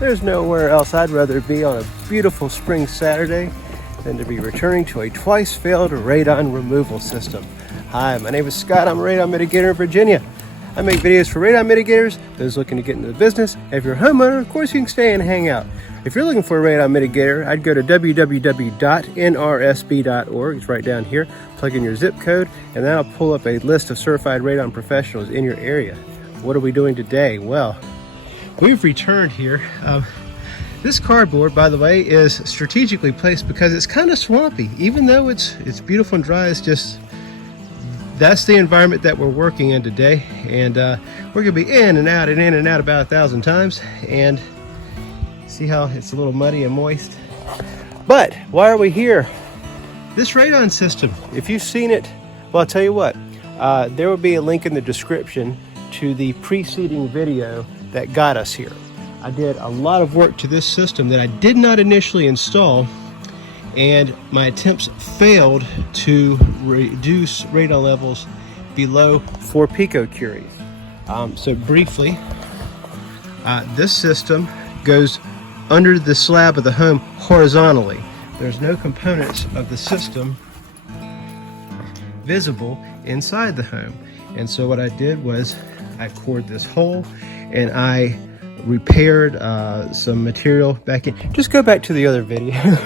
There's nowhere else I'd rather be on a beautiful spring Saturday than to be returning to a twice failed radon removal system. Hi, my name is Scott. I'm a radon mitigator in Virginia. I make videos for radon mitigators, those looking to get into the business. If you're a homeowner, of course you can stay and hang out. If you're looking for a radon mitigator, I'd go to www.nrsb.org. It's right down here. Plug in your zip code, and that'll pull up a list of certified radon professionals in your area. What are we doing today? Well, we've returned here. This cardboard, by the way, is strategically placed because it's kind of swampy. Even though it's beautiful and dry, it's just, that's the environment that we're working in today. And we're gonna be in and out about 1,000 times. And see how it's a little muddy and moist? But why are we here? This radon system, if you've seen it, well, I'll tell you what, there will be a link in the description to the preceding video that got us here. I did a lot of work to this system that I did not initially install, and my attempts failed to reduce radon levels below 4 picocuries. So briefly, this system goes under the slab of the home horizontally. There's no components of the system visible inside the home. And so what I did was I cored this hole and I repaired some material back in. Just go back to the other video.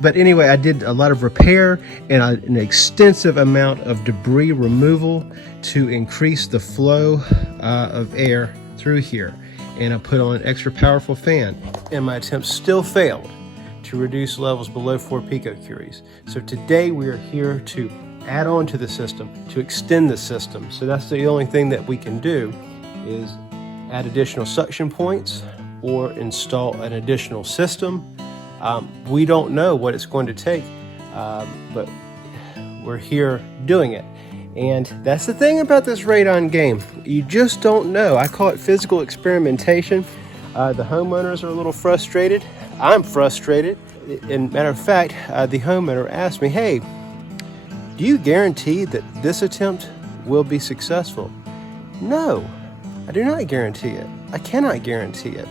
But anyway, I did a lot of repair and an extensive amount of debris removal to increase the flow of air through here. And I put on an extra powerful fan, and my attempts still failed to reduce levels below 4 picocuries. So today we are here to add on to the system, to extend the system. So that's the only thing that we can do, is add additional suction points or install an additional system. We don't know what it's going to take, but we're here doing it. And that's the thing about this radon game. You just don't know. I call it physical experimentation. The homeowners are a little frustrated. I'm frustrated. And matter of fact, the homeowner asked me, hey, do you guarantee that this attempt will be successful? No, I do not guarantee it. I cannot guarantee it.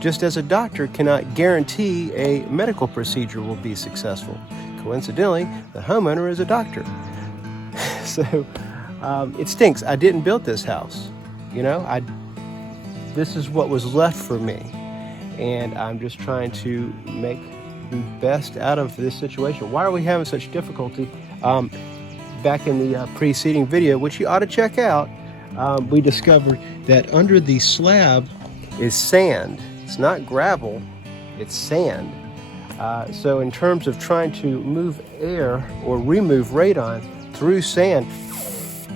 Just as a doctor cannot guarantee a medical procedure will be successful. Coincidentally, the homeowner is a doctor. So it stinks. I didn't build this house. You know, this is what was left for me. And I'm just trying to make the best out of this situation. Why are we having such difficulty? Back in the preceding video, which you ought to check out, we discovered that under the slab is sand. It's not gravel, it's sand. So in terms of trying to move air or remove radon through sand,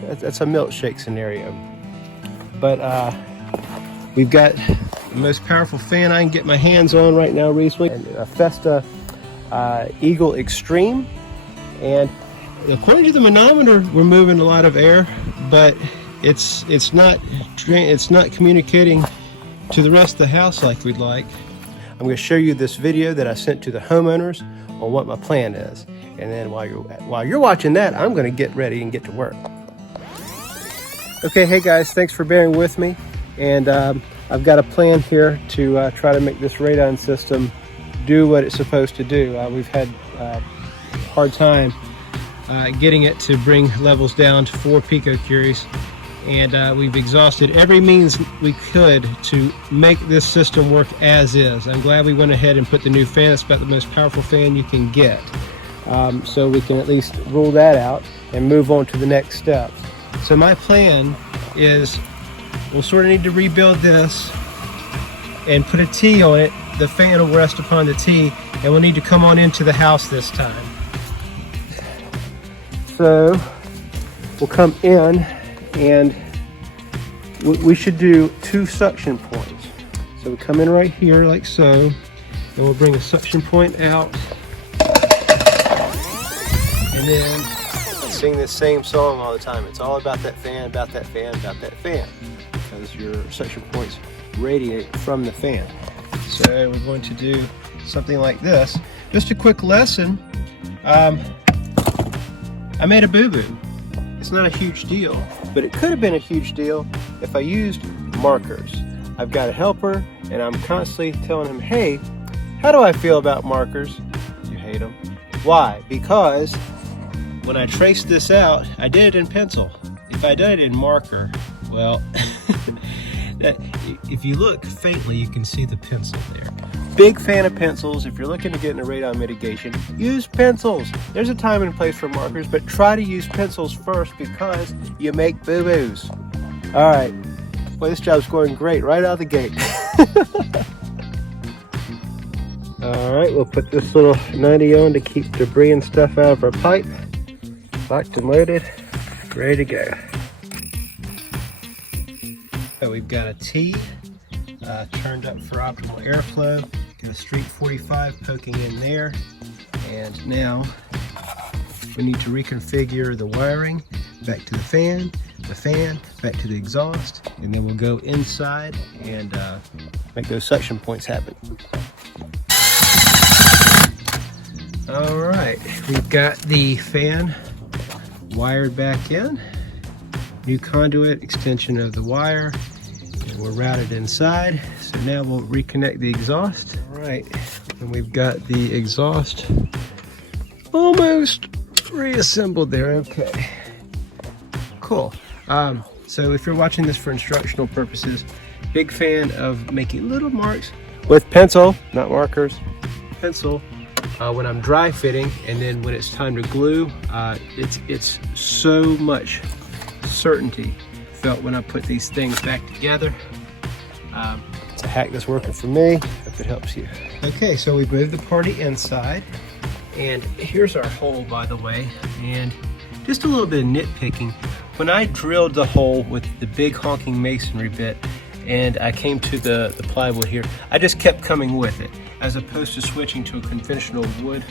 that's a milkshake scenario. But we've got the most powerful fan I can get my hands on right now recently, a Festa Eagle Extreme. And according to the manometer, we're moving a lot of air, but it's not communicating to the rest of the house like we'd like. I'm going to show you this video that I sent to the homeowners on what my plan is. And then while you're watching that, I'm going to get ready and get to work. Okay, hey guys, thanks for bearing with me. And I've got a plan here to try to make this radon system do what it's supposed to do. We've had a hard time getting it to bring levels down to 4 picocuries. And we've exhausted every means we could to make this system work as is. I'm glad we went ahead and put the new fan. It's about the most powerful fan you can get. So we can at least rule that out and move on to the next step. So my plan is we'll sort of need to rebuild this and put a T on it. The fan will rest upon the T, and we'll need to come on into the house this time. So we'll come in, and we should do 2 suction points. So we come in right here like so, and we'll bring a suction point out, and then sing this same song all the time. It's all about that fan, about that fan, about that fan, because your suction points radiate from the fan. So we're going to do something like this. Just a quick lesson. I made a boo-boo. It's not a huge deal, but it could have been a huge deal if I used markers. I've got a helper and I'm constantly telling him, hey, how do I feel about markers? You hate them. Why? Because when I traced this out, I did it in pencil. If I did it in marker, well, if you look faintly, you can see the pencil there. Big fan of pencils. If you're looking to get into radon mitigation, use pencils. There's a time and place for markers, but try to use pencils first because you make boo-boos. All right, well, this job's going great right out of the gate. All right, we'll put this little 90 on to keep debris and stuff out of our pipe. Locked and loaded, ready to go. So we've got a T turned up for optimal airflow. Get a street 45 poking in there. And now we need to reconfigure the wiring back to the fan back to the exhaust, and then we'll go inside and make those suction points happen. All right, we've got the fan wired back in. New conduit, extension of the wire, and we're routed inside. So now we'll reconnect the exhaust. All right, and we've got the exhaust almost reassembled there. Okay, cool. So if you're watching this for instructional purposes, big fan of making little marks with pencil, not markers, pencil, when I'm dry fitting, and then when it's time to glue, it's so much certainty felt when I put these things back together. It's a hack that's working for me. Hope it helps you. Okay, so we've moved the party inside, and here's our hole, by the way. And just a little bit of nitpicking. When I drilled the hole with the big honking masonry bit, and I came to the plywood here, I just kept coming with it, as opposed to switching to a conventional wood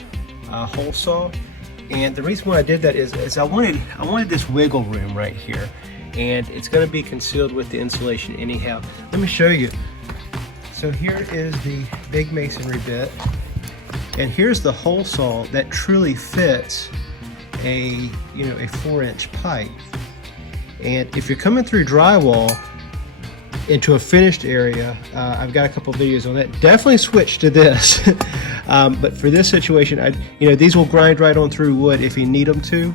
hole saw. And the reason why I did that is I wanted this wiggle room right here, and it's going to be concealed with the insulation anyhow. Let me show you. So here is the big masonry bit, and here's the hole saw that truly fits a 4-inch pipe. And if you're coming through drywall into a finished area, I've got a couple videos on that. Definitely switch to this. But for this situation, these will grind right on through wood if you need them to.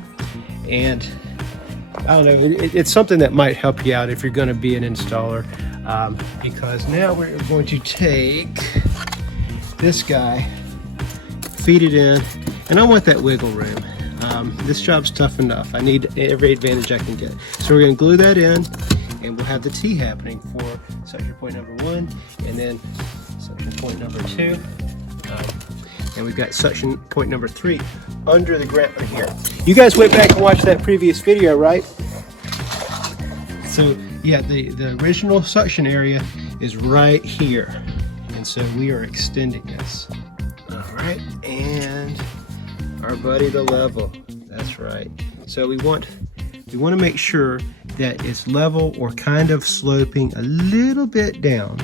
And I don't know, it's something that might help you out if you're going to be an installer. Because now we're going to take this guy, feed it in, and I want that wiggle room. This job's tough enough. I need every advantage I can get. So we're going to glue that in, and we'll have the T happening for suction point number 1, and then suction point number 2. And we've got suction point number 3 under the ground here. You guys went back and watched that previous video, right? So yeah, the original suction area is right here. And so we are extending this. All right, and our buddy the level. That's right. So we want to make sure that it's level or kind of sloping a little bit down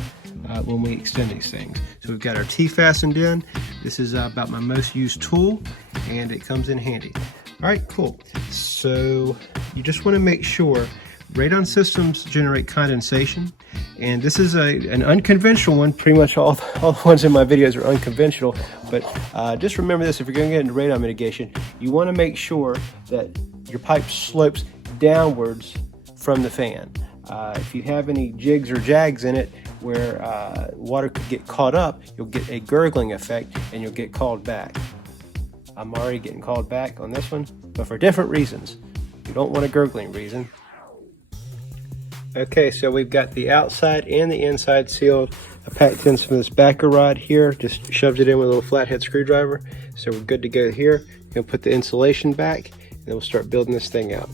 when we extend these things. So we've got our T fastened in. This is about my most used tool, and it comes in handy. All right, cool. So you just want to make sure radon systems generate condensation, and this is an unconventional one. Pretty much all the ones in my videos are unconventional, but just remember this: if you're going to get into radon mitigation, you want to make sure that your pipe slopes downwards from the fan. If you have any jigs or jags in it where water could get caught up, you'll get a gurgling effect and you'll get called back. I'm already getting called back on this one, but for different reasons. You don't want a gurgling reason. Okay, so we've got the outside and the inside sealed. I packed in some of this backer rod here, just shoved it in with a little flathead screwdriver. So we're good to go here. We're gonna put the insulation back, and then we'll start building this thing out.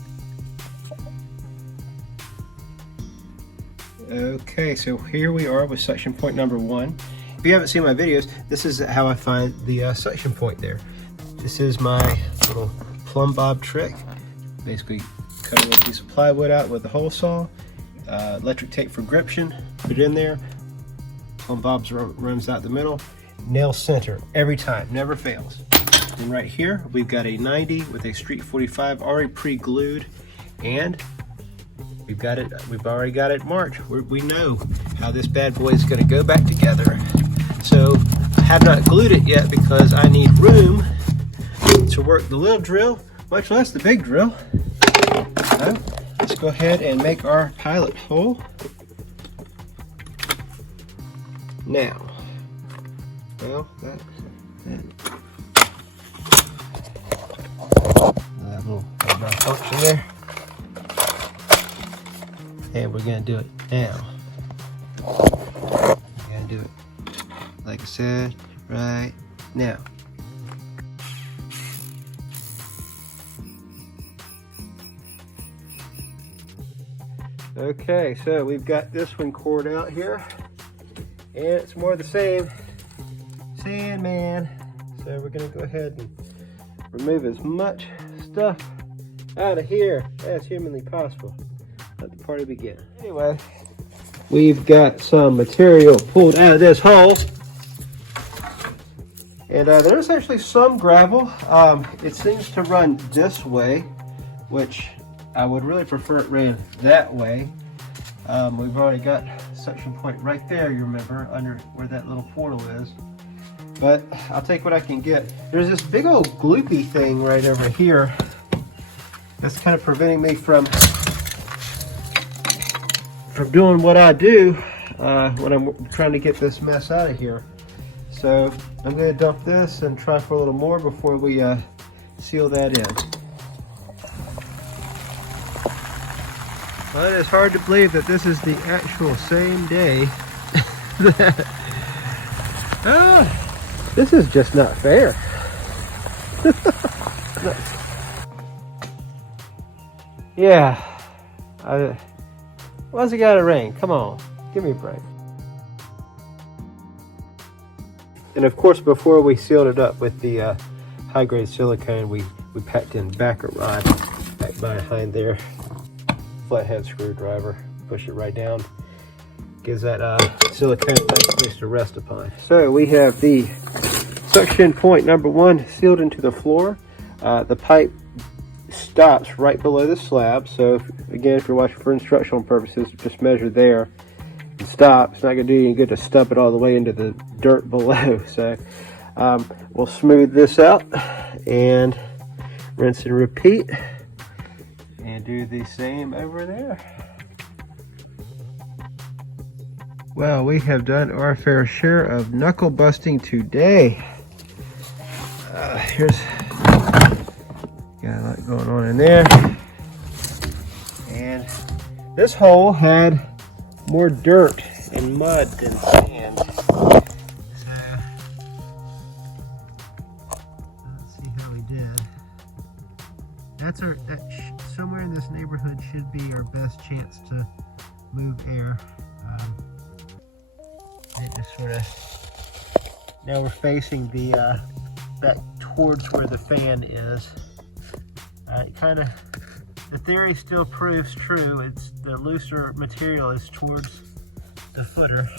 Okay, so here we are with suction point number 1. If you haven't seen my videos, this is how I find the suction point there. This is my little plumb bob trick. Basically cut a little piece of plywood out with a hole saw, electric tape for gription, put it in there, plumb bobs runs out the middle, nail center every time, never fails. And right here we've got a 90 with a street 45 already pre-glued, and We've already got it marked. We know how this bad boy is going to go back together. So I have not glued it yet because I need room to work the little drill, much less the big drill. So let's go ahead and make our pilot hole. Now, well, that little function there. And we're gonna do it now. We're gonna do it, like I said, right now. Okay, so we've got this one cored out here, and it's more of the same Sandman. So we're gonna go ahead and remove as much stuff out of here as humanly possible. Let the party begin. Anyway, we've got some material pulled out of this hole, and there's actually some gravel. It seems to run this way, which I would really prefer it ran that way. We've already got suction point right there, you remember, under where that little portal is. But I'll take what I can get. There's this big old gloopy thing right over here that's kind of preventing me from doing what I do when I'm trying to get this mess out of here. So I'm going to dump this and try for a little more before we seal that in. Well, it is hard to believe that this is the actual same day. This is just not fair. Yeah. Why's it gotta rain? Come on, give me a break. And of course, before we sealed it up with the high-grade silicone, we packed in backer rod back behind there. Flathead screwdriver, push it right down, gives that silicone a nice place to rest upon. So we have the suction point number 1 sealed into the floor. The pipe stops right below the slab, so if you're watching for instructional purposes, just measure there and stop. It's not going to do you any good to stub it all the way into the dirt below. So we'll smooth this out and rinse and repeat, and do the same over there. Well, we have done our fair share of knuckle busting today. Here's got a lot going on in there, and this hole had more dirt and mud than sand. So let's see how we did. Somewhere in this neighborhood should be our best chance to move air. It just sort of, now we're facing the back towards where the fan is. The theory still proves true. It's the looser material is towards the footer.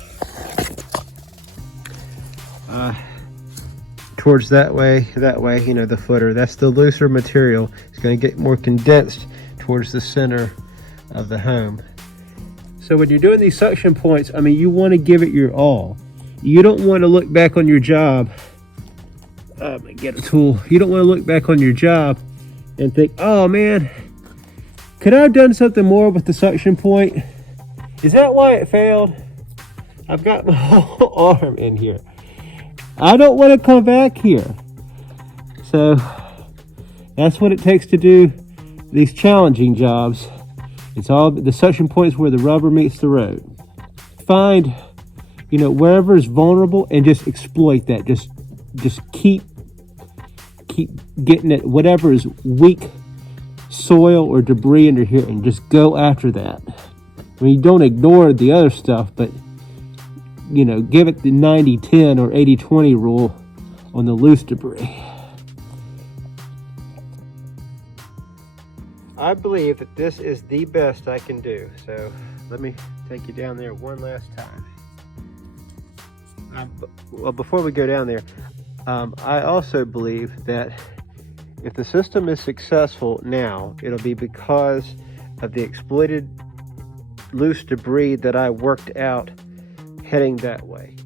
Towards that way, you know, the footer. That's the looser material. It's going to get more condensed towards the center of the home. So when you're doing these suction points, I mean, you want to give it your all. You don't want to look back on your job. Get a tool. You don't want to look back on your job and think, oh man, could I have done something more with the suction point? Is that why it failed? I've got my whole arm in here. I don't want to come back here. So that's what it takes to do these challenging jobs. It's all the suction points where the rubber meets the road. Find, you know, wherever is vulnerable and just exploit that. Just keep getting at whatever is weak soil or debris under here and just go after that. I mean, you don't ignore the other stuff, but you know, give it the 90-10 or 80-20 rule on the loose debris. I believe that this is the best I can do, so let me take you down there one last time. Well, before we go down there, I also believe that if the system is successful now, it'll be because of the exploited loose debris that I worked out heading that way.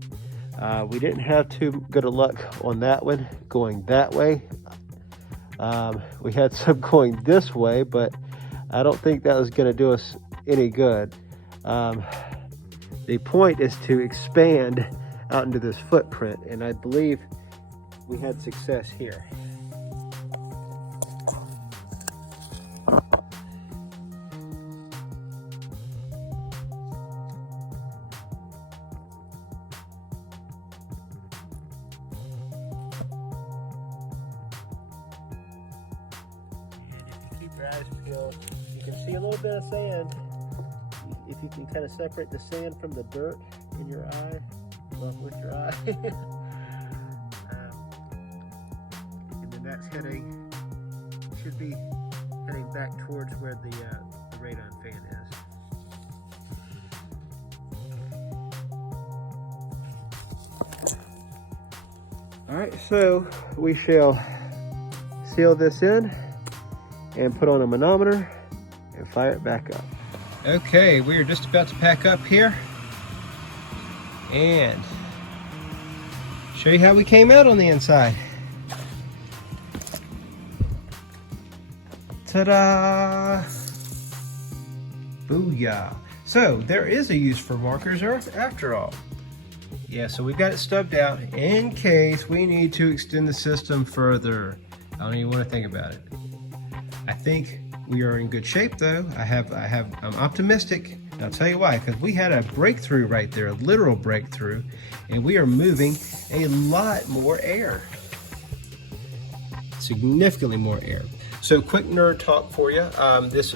We didn't have too good a luck on that one going that way. We had some going this way, but I don't think that was going to do us any good. The point is to expand out into this footprint, and I believe we had success here. Keep your eyes peeled. You can see a little bit of sand. If you can kind of separate the sand from the dirt in your eye, well, with your eye. And then that's heading, should be heading back towards where the radon fan is. All right, so we shall seal this in and put on a manometer and fire it back up. Okay, we are just about to pack up here and show you how we came out on the inside. Ta-da! Booyah! So there is a use for markers after all. Yeah, so we've got it stubbed out in case we need to extend the system further. I don't even want to think about it. I think we are in good shape though. I'm optimistic. I'll tell you why, because we had a breakthrough right there, a literal breakthrough, and we are moving a lot more air. Significantly more air. So quick nerd talk for you. This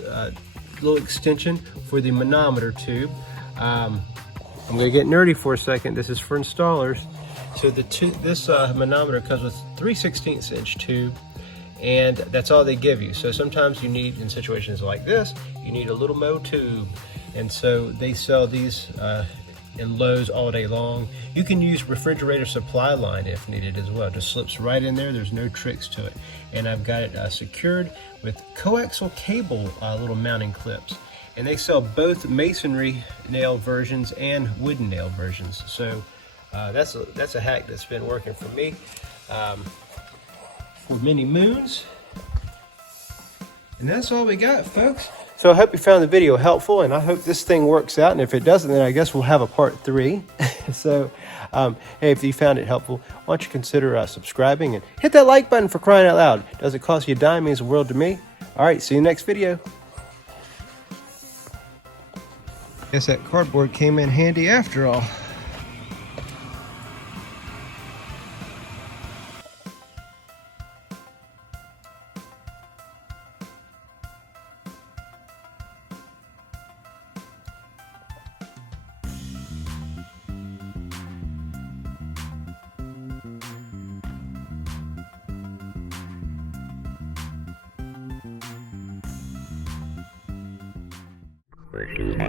little extension for the manometer tube. I'm gonna get nerdy for a second. This is for installers. So this manometer comes with 3/16 inch tube, and that's all they give you. So sometimes you need, in situations like this, you need a little Mo tube. And so they sell these in Lowe's all day long. You can use refrigerator supply line if needed as well. It just slips right in there. There's no tricks to it. And I've got it secured with coaxial cable little mounting clips. And they sell both masonry nail versions and wooden nail versions. So that's a hack that's been working for me for many moons. And that's all we got, folks. So I hope you found the video helpful, and I hope this thing works out. And if it doesn't, then I guess we'll have a part 3. So hey, if you found it helpful, why don't you consider subscribing and hit that like button, for crying out loud. Doesn't cost you a dime, means the world to me. All right, see you next video. Guess that cardboard came in handy after all. Working